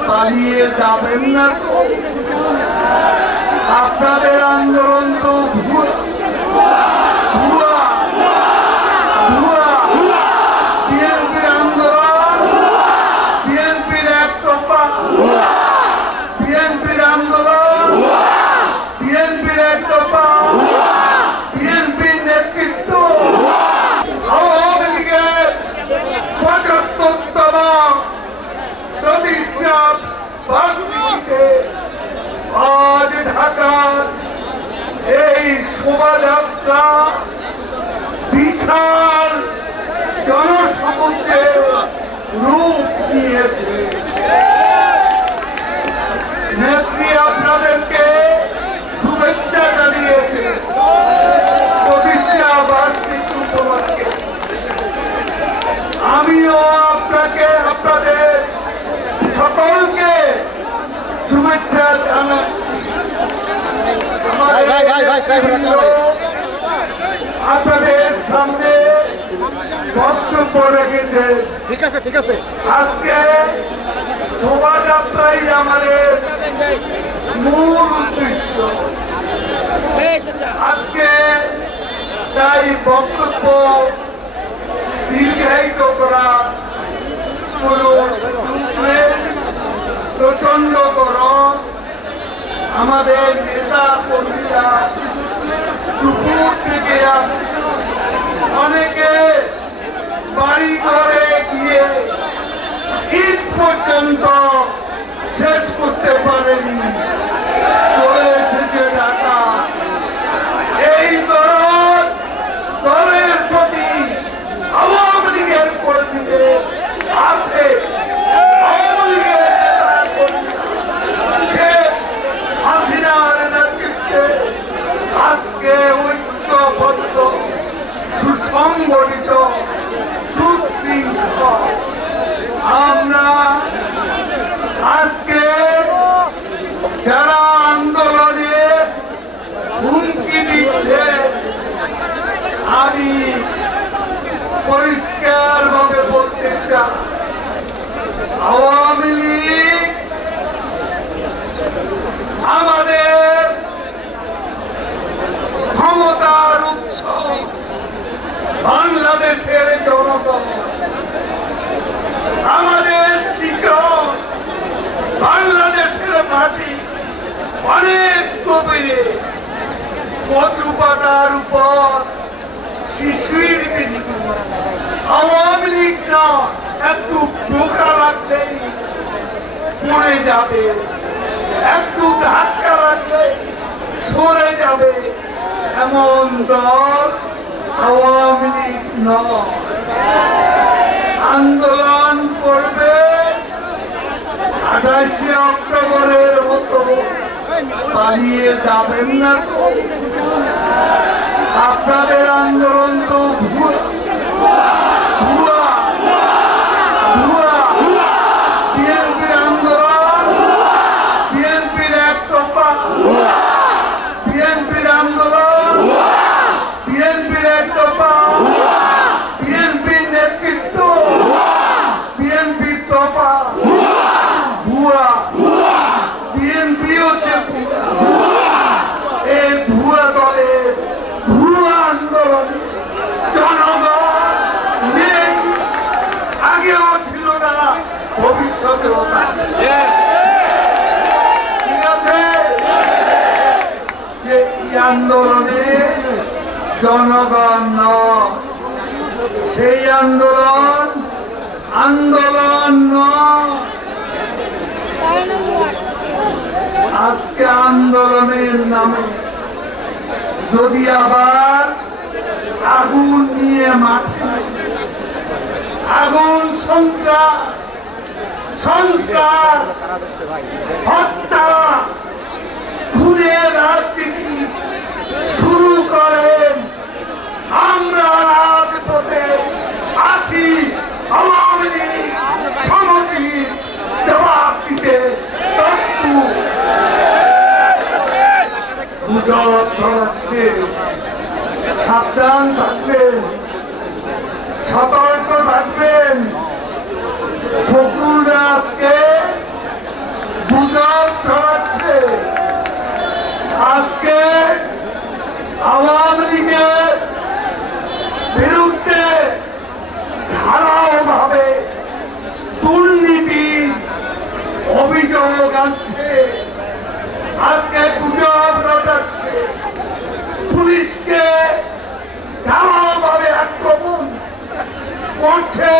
পালিয়ে যাবেন না আপনাদের আন্দোলন তো শোভাযাত্রা বিশাল জনসমুদ্রের রূপ নিয়েছে নেত্রী আপনাদেরকে শুভেচ্ছা জানিয়েছে প্রতিষ্ঠা বার্ষিকী উপলক্ষে আমিও আপনাকে আপনাদের সকলকে শুভেচ্ছা জানাচ্ছি ভাই, ভাই, ভাই, ভাই, ভাই, ভাই, ভাই। আপনাদের সামনে বক্তব্য রেখেছে। ঠিক আছে ঠিক আছে। আজকে শোভাযাত্রাই আমাদের মূল উদ্দেশ্য। আজকে তাই বক্তব্য দীর্ঘায়িত করা কোনো প্রচণ্ড গরম। আমাদের নেতা কর্মীরা দুপুর থেকে আছে। অনেকে বাড়ি ঘরে গিয়ে ঈদ পর্যন্ত শেষ করতে পারেনি চলে এসেছে ঢাকা এই দল দলের প্রতি আওয়ামী লীগের কর্মীদের আছে আওয়ামী লীগের নেতা কর্মীরা শেখ হাসিনার নেতৃত্বে আজকে ঐক্যবদ্ধ সুসংগঠিত সুশৃঙ্খল আমরা আজকে যারা আন্দোলনে হুমকি দিচ্ছে আমি পরিষ্কার ভাবে বলতে চাই আওয়ামী লীগ আমাদের ক্ষমতার উৎস বাংলাদেশের জনগণ আমাদের শিকড় বাংলাদেশের মাটি অনেক গভীরে কচু পাতার উপর শিশুর বিন্দু। আওয়ামী লীগ না, একটু বোকা লাগলেই পড়ে যাবে। একটু ধাক্কা লাগলে সরে যাবে। এমন দল আওয়ামী লীগ আন্দোলন করবে আঠাশে অক্টোবরের মতো। পালিয়ে যাবেন না আপনাদের আন্দোলন তো ভুয়া আন্দোলনে জনগণ সেই আন্দোলন আন্দোলন আজকে আন্দোলনের নামে যদি আবার আগুন নিয়ে মাঠে আগুন, সন্ত্রাস সন্ত্রাস, হত্যা, খুনের রাজনীতি করেন। আমরা রাজপথে আছি, আওয়ামী লীগ সমচির জবাব দিতে গুজব ছড়াচ্ছে সাবধান থাকবেন, সতর্ক থাকবেন। ফকুর আজকে গুজব ছড়াচ্ছে আজকে আওয়ামী লীগের বিরুদ্ধে ধারাভাবে দুর্নীতি অভিযোগ আনছে। আজকে গুজব রটাচ্ছে। পুলিশকে ধারাভাবে আক্রমণ করছে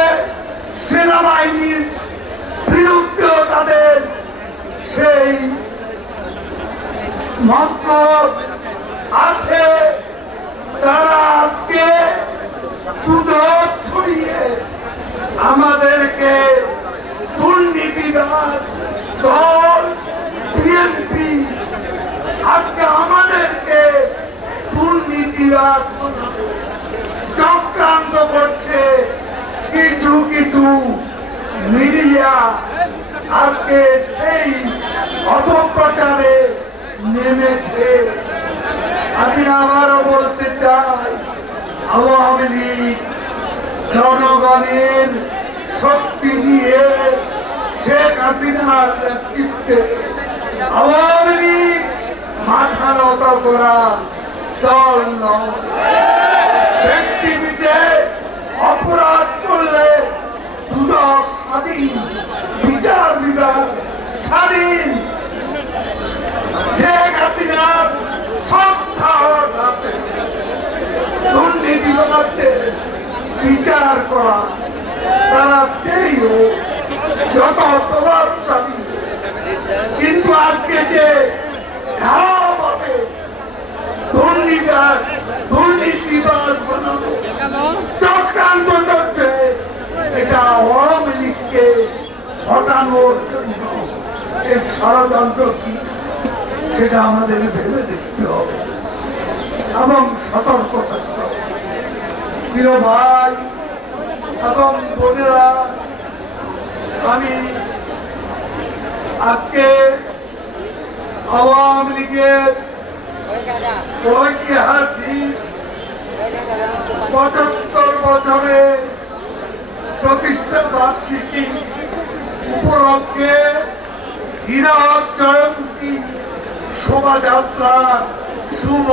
সেনাবাহিনীর বিরুদ্ধে তাদের সেই মন্ত্র চক্রান্ত করছে। কিছু কিছু মিডিয়া আজকে সেই অপপ্রচারে নেমেছে। আমি আবারও বলতে চাই, আওয়ামী লীগ জনগণের শক্তি দিয়ে শেখ হাসিনার নেতৃত্বে আওয়ামী লীগ মাথা নত করা দল নয় ব্যক্তি বিশেষ অপরাধ করলে দুদক স্বাধীন, বিচার বিভাগ স্বাধীন। শেখ হাসিনার সব সাহস আছে, দুর্নীতি বাড়াচ্ছে, বিচার করা, তারা যেই হোক, যত প্রভাবশালী কিন্তু আজকে যে হটানোর জন্য এর ষড়যন্ত্র কি? সেটা আমাদের ভেবে দেখতে হবে। এবং সতর্ক থাকতে প্রিয় ভাই এবং বোনেরা, আমি আজকে আওয়ামী লীগের ঐতিহাসিক পঁচাত্তর বছরে প্রতিষ্ঠা বার্ষিকী উপলক্ষে হীরক জয়ন্তী শোভাযাত্রা শুভ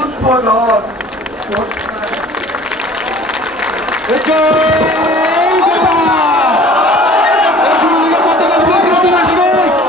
উদ্বোধন করছি।